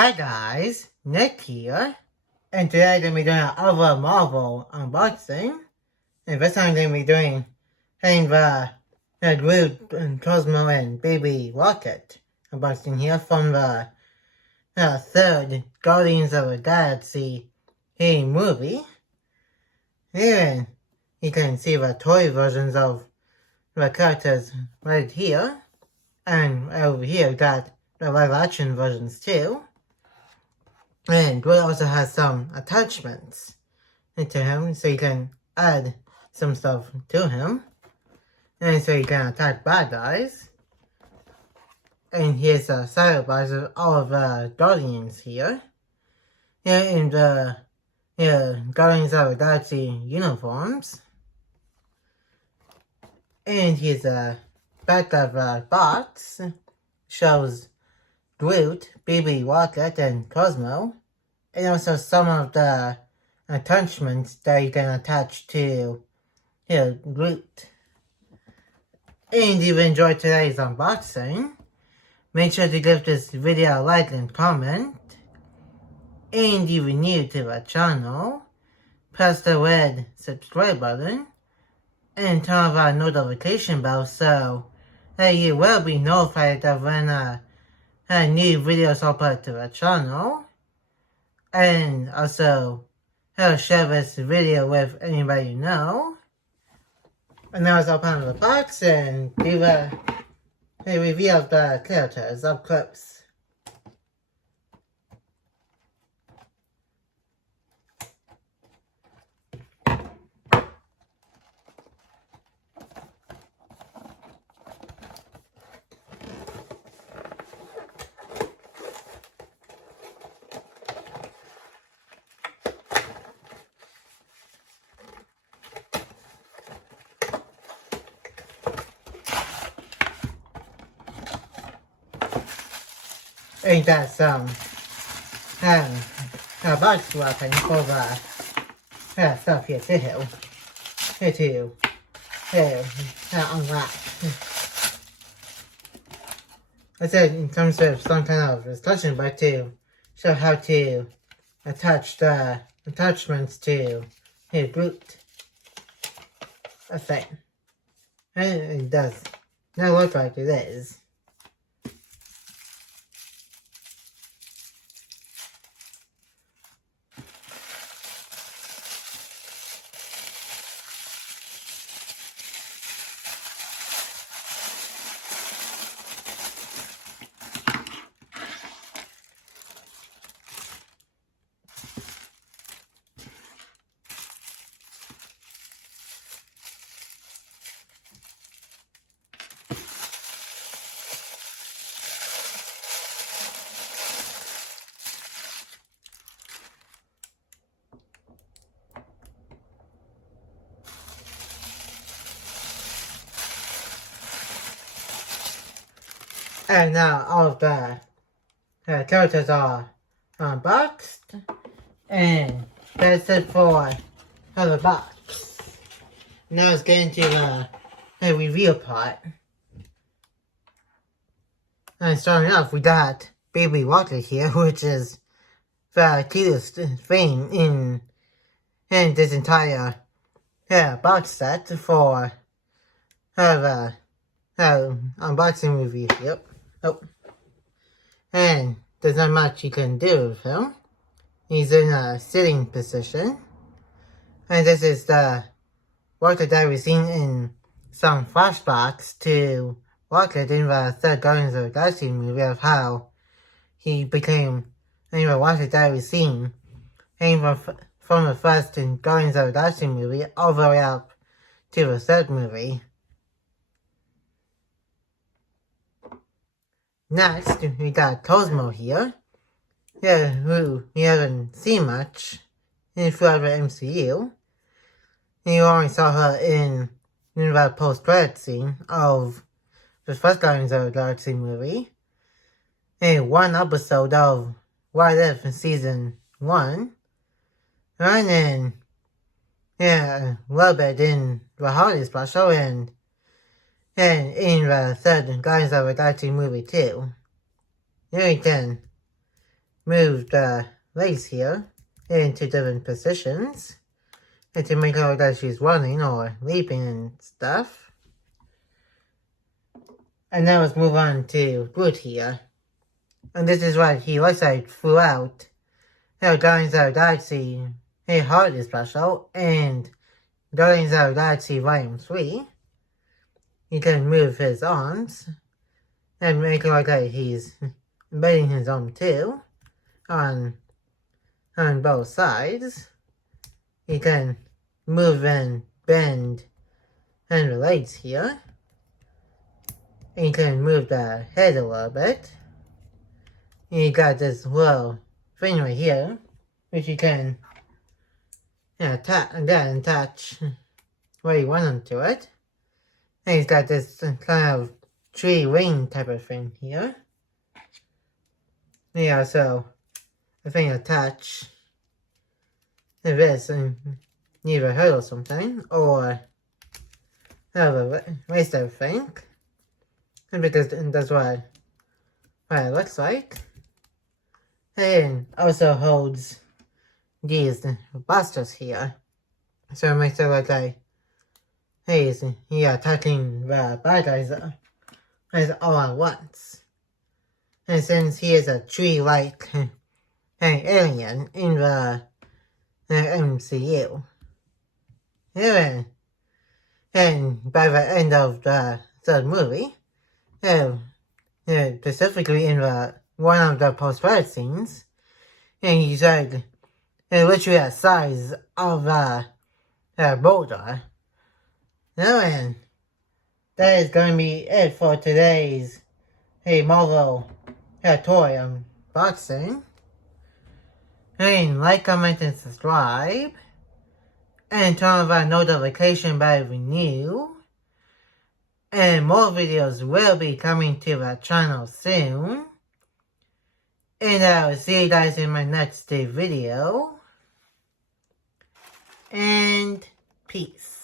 Hi guys, Nick here, and today I'm going to be doing another Marvel unboxing, and this time I'm going to be doing the Groot and Cosmo and Baby Rocket unboxing here from the third Guardians of the Galaxy movie. Here you can see the toy versions of the characters right here, and over here we got the live action versions too. And Groot also has some attachments into him, so you can add some stuff to him. And so you can attack bad guys. And here's a side box of all of the Guardians here. Here in the Guardians of the Galaxy uniforms. And here's a back of the box. Shows Groot, Baby Rocket, and Cosmo. And also some of the attachments that you can attach to Groot. And if you enjoyed today's unboxing, make sure to give this video a like and comment. And if you're new to the channel, press the red subscribe button and turn on the notification bell so that you will be notified of when new videos are uploaded to the channel. And also, share this video with anybody you know. And now let's open the box and do a review of the characters up close. And that's box wrapping for the stuff here too. Unwrap. I said it comes with some kind of instruction book to show how to attach the attachments to Groot. That's it. And it does not look like it is. And now all of the characters are unboxed, and that's it for the box. Now let's get into the review part. And starting off, we got Baby Rocket here, which is the cutest thing in this entire box set for the unboxing review. Yep. Oh. And there's not much you can do with him. He's in a sitting position. And this is the Rocket that we've seen in some flashbacks to Rocket in the third Guardians of the Galaxy movie of how he became the Rocket that we've seen from the first Guardians of the Galaxy movie all the way up to the third movie. Next, we got Cosmo here, who we haven't seen much throughout the MCU. You only saw her in the post-credit scene of the first Guardians of the Galaxy movie, in one episode of What If Season 1, and then a little bit in the holiday special, and in the third Guardians of the Galaxy movie too. Here you can move the legs here into different positions. And to make it look like she's running or leaping and stuff. And now let's move on to Groot here. And this is what he looks like throughout. Guardians of the Galaxy, his heart is special, and Guardians of the Galaxy Volume 3. He can move his arms and make it look like he's bending his arm too on both sides. He can move and bend and the legs here. And you can move the head a little bit. And you got this little thing right here, which you can attach where you want onto it. And he's got this kind of tree ring type of thing here. And also a thing attach to this and either hurt or something, or have a waist of thing. And because that's what it looks like. And also holds these busters here. So it makes it look like he's attacking the bad guys all at once. And since he is a tree-like alien in the MCU. And by the end of the third movie, specifically in one of the post-credit scenes, and he said literally the size of a boulder. And that is going to be it for today's Marvel toy unboxing. And like, comment, and subscribe. And turn on the notification bell if you're new. And more videos will be coming to the channel soon. And I will see you guys in my next video. And peace.